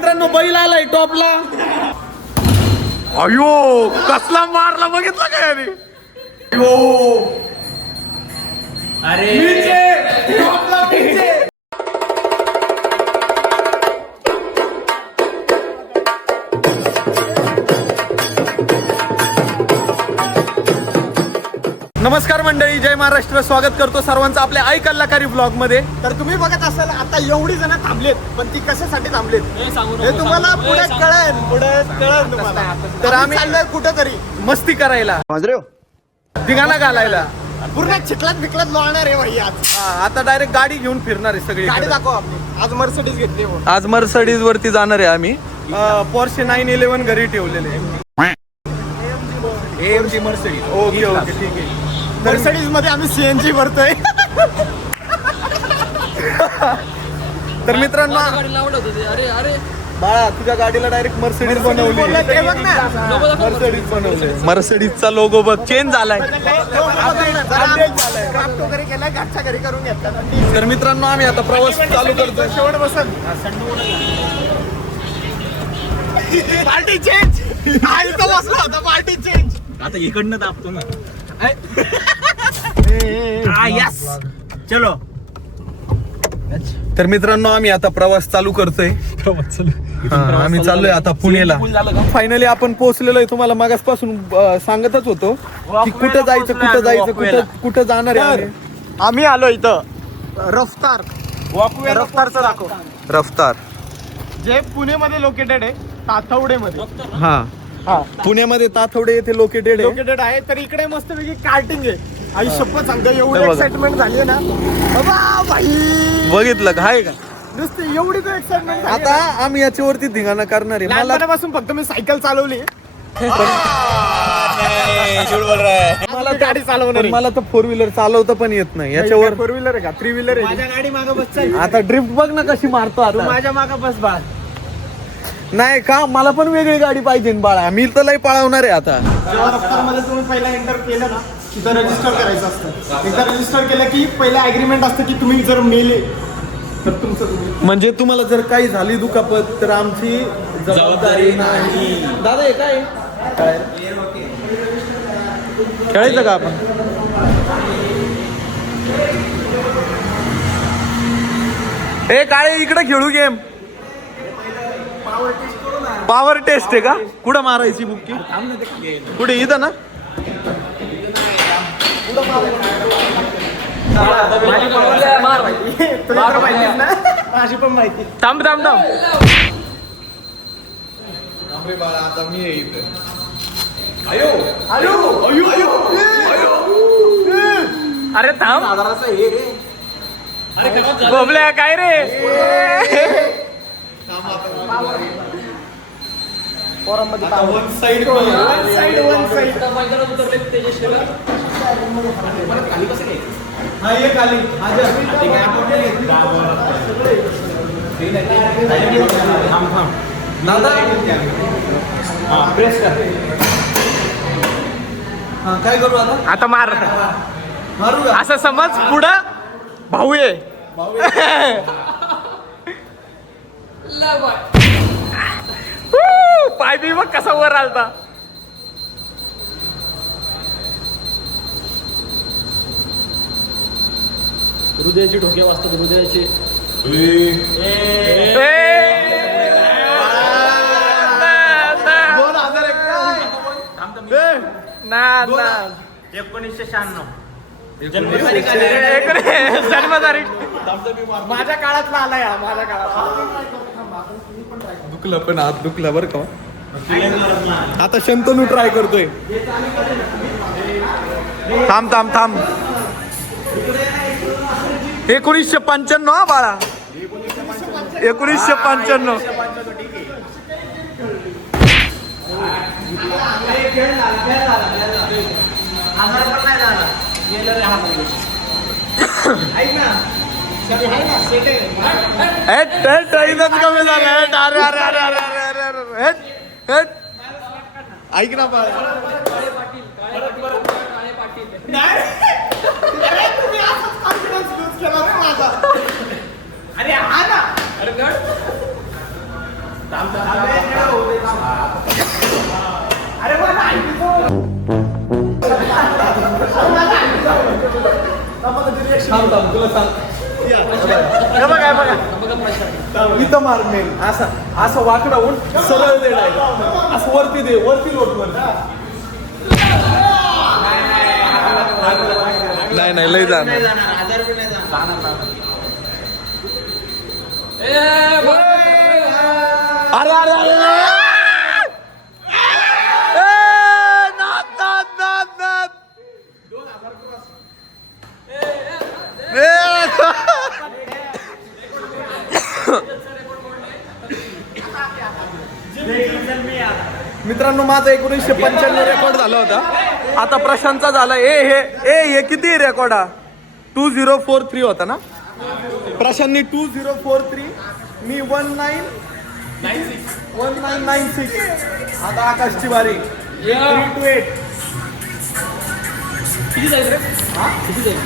मित्रांनो बैल आलाय टॉपला. अयो कसला मारला बघितला काय अरे. अरे टॉपला नमस्कार मंडळी, जय महाराष्ट्र. स्वागत करतो सर्वांचं आपल्या आई कल्लाकारी ब्लॉग मध्ये. तर तुम्ही बघत असाल आता एवढी जण थांबलेत, पण ती कशासाठी थांबलेत हे तुम्हाला पुढे कळेल तुम्हाला. तर आम्ही चाललोय कुठेतरी मस्ती करायला, धिंगाणा घालायला. पूर्ण चिखलात बिकलात लोळणार आहे भाई आज. आता डायरेक्ट गाडी घेऊन फिरणार आहे सगळी. गाडी दाखव आपली. आज मर्सिडीज घेतली. आज मर्सिडीज वरती जाणार आहे आम्ही. पोर्शे 911 घरी ठेवलेले. AMG Mercedes. ओके ओके ठीक आहे. मर्सिडीज मध्ये आम्ही CNG भरतोय. तर मित्रांनो, बाळा तुझ्या गाडीला डायरेक्ट मर्सिडीज बनवली. ते बघ ना. मर्सिडीज बनवले. मर्सिडीजचा लोगो बघ चेंज झालाय. क्राफ्ट वगैरे केलाय, घरच्या घरी करून घेतला. तर मित्रांनो, आम्ही आता प्रवास चालू करतोय. शेवट बसन पार्टी चेंज. इथं बसला होता पार्टी चेंज. आता इकडनं दाबतो ना. यस चलो. तर मित्रांनो, आम्ही आता प्रवास चालू करतोय. आम्ही चाललोय आता पुण्याला. फायनली आपण पोहोचलेलो आहे. तुम्हाला मागासपासून सांगतच होतो की कुठं जायचं कुठं जाणार आहे. आम्ही आलो इथं रफ्तार. रफ्तारचं दाखव. रफ्तार जे पुणेमध्ये लोकेटेड आहे, तातवडे मध्ये. हा पुण्यामध्ये ताथवडे येथे लोकेटेड आहे. तर इकडे मस्त पैकी कार्टिंग आहे. आई शपथ सांगतो, एवढी एक्साइटमेंट झाली ना बाबा भाई. बघितलं का आहे का नुसते एवढी एक्साइटमेंट. आता आम्ही याच्यावरती धिंगाणा करणार आहे. लहानपणापासून फक्त मी सायकल चालवली. मला गाडी चालवणार. मला तर 4 व्हीलर चालवता पण येत नाही. याच्यावर 4 व्हीलर आहे का 3 व्हीलर आहे. माझ्या गाडी मागं बस. आता ड्रिफ्ट बघ ना कशी मारतो आता. माझ्या मागं बस बा. नाही का, मला पण वेगळी गाडी पाहिजे बाळा. मी तर लय पळवणार आहे आता. जेव्हा रफ्तारमध्ये तुम्ही पहिला एंटर केलं ना, तिथं रजिस्टर करायचं असतं. एकदा रजिस्टर केलं की पहिलं ॲग्रीमेंट असतं की तुम्ही जर मेले तर तुमचं म्हणजे तुम्हाला जर काही झाली दुखापत तर आमची जबाबदारी नाही. दादा हे काय खेळायचं का आपण. ए काळे इकडे खेळू गेम. पॉवर टेस्ट आहे का. कुठं मारायची बुक्की. कुठे इथं ना. माझी पण माहिती. थांब थांब थांब. अरे थांब. बबल्या काय रे. One side. हा ये खाली. काय करू आता. आता मार. मारू का. असं समज पुढं भाऊ आहे. पाय बी बघ कसा वर आलता. हृदयाची ठोके वाजतात. हृदयाची ना 1996 जन्मतारीख. माझ्या काळातला आलाय हा. माझ्या काळात दुखलं पण हात दुखला बरं का. आता शंतनू ट्राय करतोय. थांब थांब थांब. 1995 हा बाळा. 1995. कमी झालं. अरे अरे अरे अरे अरे अरे ऐक ना बाळा. अरे हा ना. इथं मार मेन असं वाकडा होऊन सरळ दे direct. असं वरती दे वरती लोट वर नाही लय जाणार अरे अरे अरे मित्रांनो माझा 1995 रेकॉर्ड झाला होता. आता प्रशांतचा झाला. हे किती रेकॉर्ड हा 2043 होता ना. प्रशांतनी 2043 मी 1996. आता आकाशची बारी 3 to 8. किती जाईल रे किती जाईल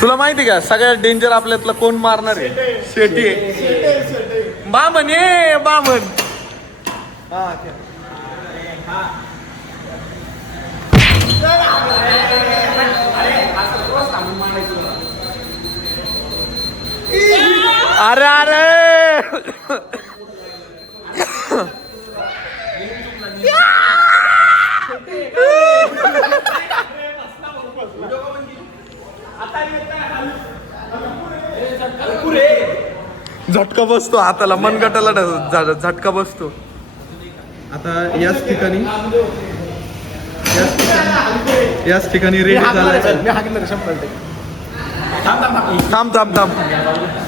तुला माहिती का सगळ्यात डेंजर आपल्यातलं कोण मारणार आहे? शेटी आहे. बामन ये बामन. अरे अरे झटका बसतो हाताला मनगटाला झटका बसतो. आता याच ठिकाणी रेडी झाला.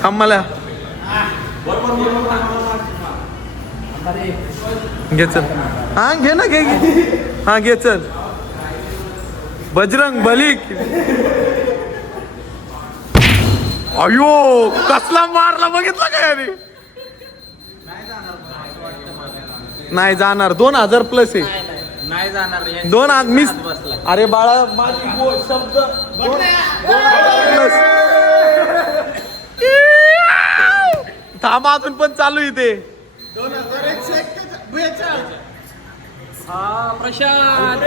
थांब मला घे चल. हा घे ना घे हा घे चल. बजरंग बली. अयो कसला मारला बघितला का याने. नाही जाणार 2000 प्लस आहे. नाही जाणार 2000 मिस. अरे बाळा माझी शब्द 2000 प्लस. थांबा अजून पण चालू इथे. प्रशांत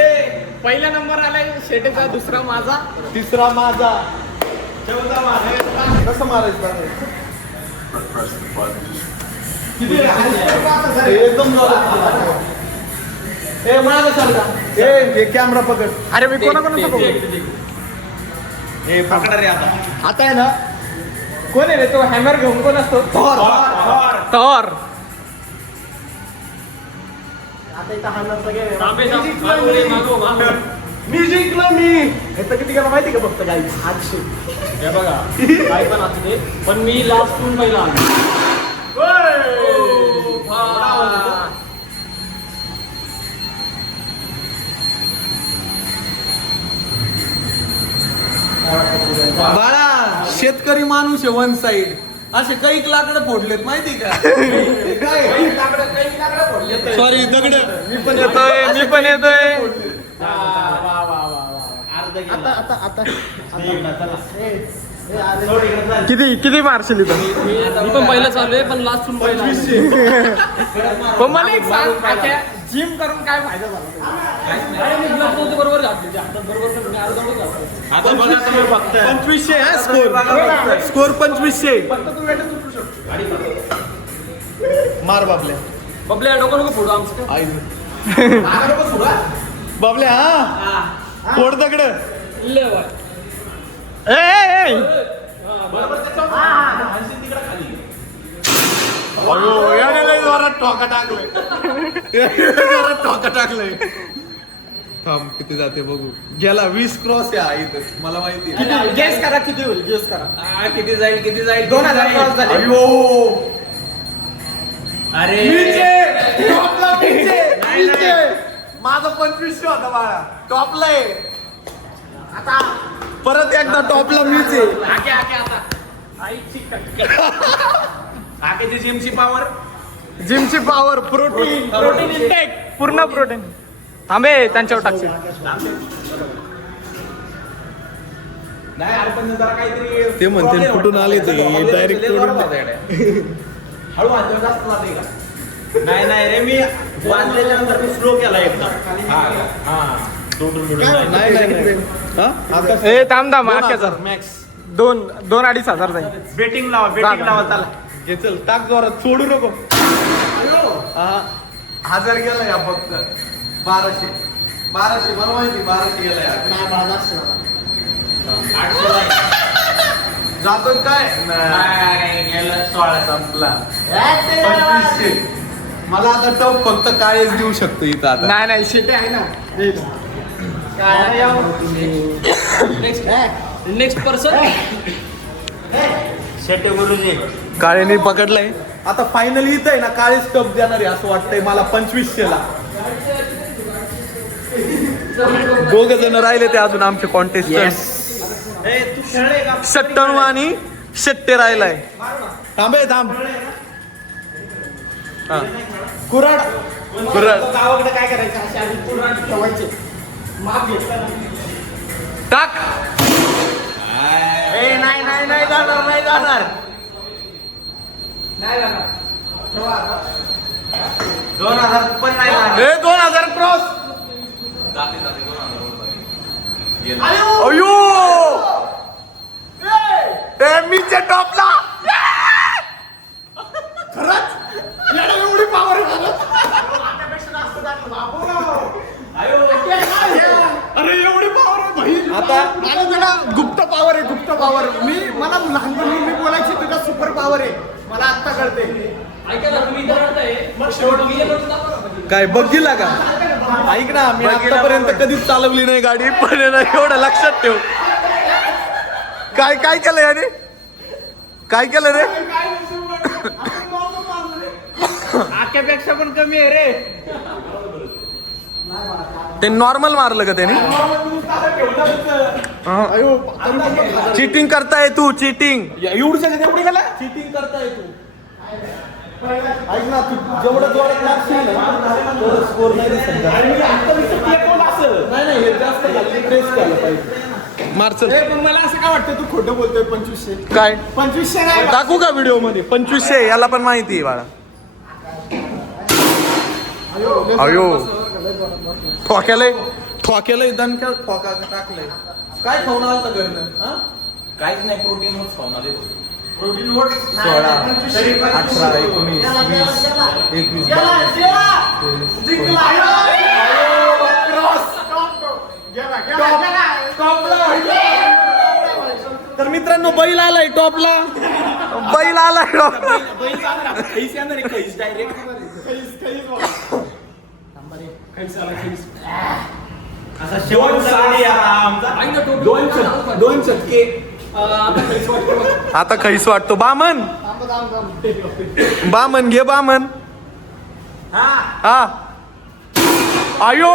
पहिला नंबर आलाय शेटेचा, दुसरा माझा, तिसरा माझा. कसं मारायचं एकदम हे कॅमेरा पकड. अरे मी कोणाकोणाचा बघू? हे पकडा रे आता आहे ना. कोण आहे रे तो? हॅमर घेऊन कोण असतो? थॉर. आता इथं हाणणार सगळे. मी जिंकलो मी. हे तर किती गेला माहिती का फक्त काही 800. हे बघा काय पण असू दे पण मी लास्ट टून पहिला आलो. बाळा शेतकरी माणूस आहे वन साइड. असे कैक लाकडं फोडलेत माहिती का. सॉरी दगड. मी पण येतोय. किती मारशील इथं? मी पण पहिला चालू पण लास्ट टून पहिला. पण मला एक सांग, जिम करून काय फायदा झाला? मी ग्लव्स नव्हते बरोबर घातले. हातात बरोबर मी अर्धवट घातले. 2500 हा स्कोर 2500. मार बाबल्या. बबल्या डोकं नको फोडू आमचं काय. बाबल्या हा फोड दगड. ले बाय. ठोका टाकलंय. थांब किती जाते बघू. गेला 20 क्रॉस आहे इथं. मला माहिती आहे. गेस करा किती होईल, गेस करा. किती जाईल 2000 क्रॉस झाले. अयो अरे माझा 2500 होता बाळा. टॉपला आहे आता. परत एकदा टॉपला मीच आहे. जिमची पॉवर प्रोटीन इंटेक पूर्ण प्रोटीन. थांबे त्यांच्यावर टाकशील. ते म्हणते कुठून आले ते डायरेक्ट नाही रे, मी वाजल्याच्या नंतर मी स्लो केला एकदा. ए थांब आख्याचा मॅक्स 2-2.5 जाईल. बेटिंग लावा चला. घे चल, टाक जोरात, सोडू नको. 1000 गेला या फक्त. 1200 मला माहिती, 1200 गेला या. नाही 1200. जातो काय? नाही, गेलं 16 संपला. 2500. मला आता टप फक्त काळेच देऊ शकतो इथं आता. नाही शेटे आहे ना. नेक्स्ट पर्सन शेटे गुरुजी. काळेने पकडलंय. आता फायनली इथं आहे ना, काळेच टप देणार आहे असं वाटतंय मला. 2500 ला 2 जण राहिले ते अजून आमचे कॉन्टेस्टंट. ए, तू खेळले का? 97 आणि 70 राहिलाय. थांब. हा. कुराड गावाकडे काय करायचं? असे आधी कुराड ठेवायचे. माप घेतला. टाक. नाही जाणार. 2000 पण नाही जाणार. 2000 क्रॉस. अयो मीच्या टॉपला. एवढी पावर अरे एवढी पावर आहे भाई. आता मला तुला गुप्त पावर आहे. मला लहानपणी मी बोलायची तुझा सुपर पावर आहे. मला आत्ता कळते. ऐका ना, तुम्ही इथं रडताय. मग शेवट गेल्यापासून दाखवा ना कधी. काय बघितला का? ऐक ना, मी आतापर्यंत कधीच चालवली नाही गाडी, पण आहे ना, एवढं लक्षात ठेव. काय केलं याने? काय केलं रे? आख्यापेक्षा पण कमी आहे रे. ते नॉर्मल मारलं का त्याने? चिटिंग करताय तू, चिटिंग. एवढी गेला. चिटिंग करताय तू. ऐक ना, तू जेवढं जोरात मारशील ना, तेवढं स्कोर नाही दिसत. नाही हे जास्त प्रेस केलं पाहिजे. मार चल. पण मला असं काय वाटतं, तू खोटं बोलतोय. 2500 काय 2500 नाही. दाखवू का व्हिडिओ मध्ये? 2500 याला पण माहिती आहे बाळा. अयो ठोक्यालय दणक्या ठोका टाकलंय. काय खाऊन आलं होतं घरनं? काहीच नाही, प्रोटीन वोट्स खाऊन आले. प्रोटीन वोट 16 18 19 20 21 तर मित्रांनो, बैल आलाय टॉपला. असा शेवट साडी आमचा. ऐक ना, टोपी दोन चटके. आता पैसे वाटतो. आता खैस वाटतो. बामन घे बामन. हा आयो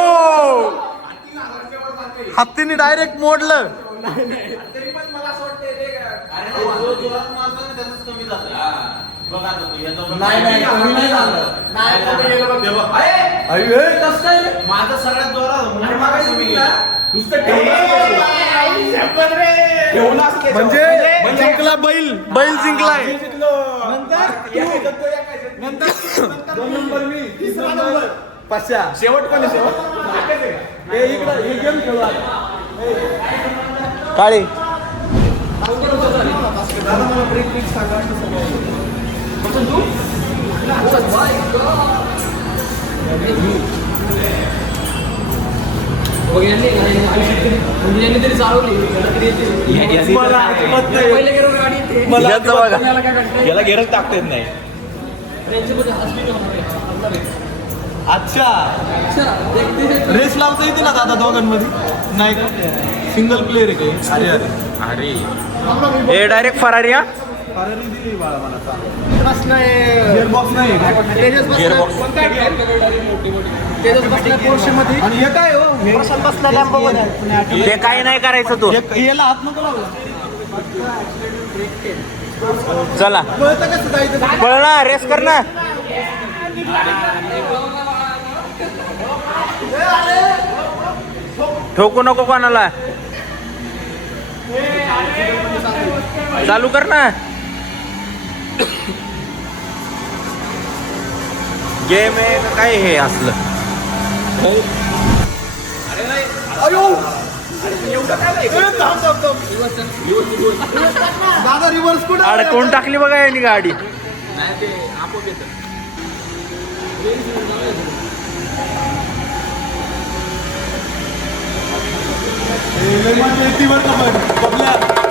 हत्तीने डायरेक्ट मोडलं. तरी पण मला असं वाटतंय रे का, अरे जो जोरात मारतो ना त्याचंच कमी जातं. बघ आता तू याचा नाही, कमी नाही झालं. अयो कसं काय रे? माझा सगळ्यात जोरात म्हणजे मागाशी कमी गेला. नुसतं म्हणजे जिंकला बैल जिंकलाय. नंतर 2 नंबर मी, 3 नंबर पाशा. शेवट कोण आहे? हे इकडं हे गेम खेळू आता. काळे दादा मला ब्रेक सांगा. बघ, यांनी तरी चालवली. मला अजिबात नाही. पहिले गेलो गाडी येते. मला पुण्याला काय करते? याला गेरच टाकता येत नाही. त्यांच्यामध्ये हसली होणार आहे. अच्छा चला, देखते. रेस लावता येते ना दादा दोघांमध्ये? नाही का? सिंगल प्लेअर आहे काही? अरे हे डायरेक्ट फरारी. हा फरारी दिली बाळा मला. गिअरबॉक्स नाही गिअरबॉक्स आणि हे काय हो? ते काही नाही करायचं तू. याला हात नको लावला. चला कळतं कसं जायचं? पळ ना, रेस कर ना. ठोकू नको कोणाला. चालू कर ना. गेम आहे का काय हे असलं? दादा रिव्हर्स कुठे अडकवून टाकली बघा यांनी गाडी. ती बरं का पण बघल्या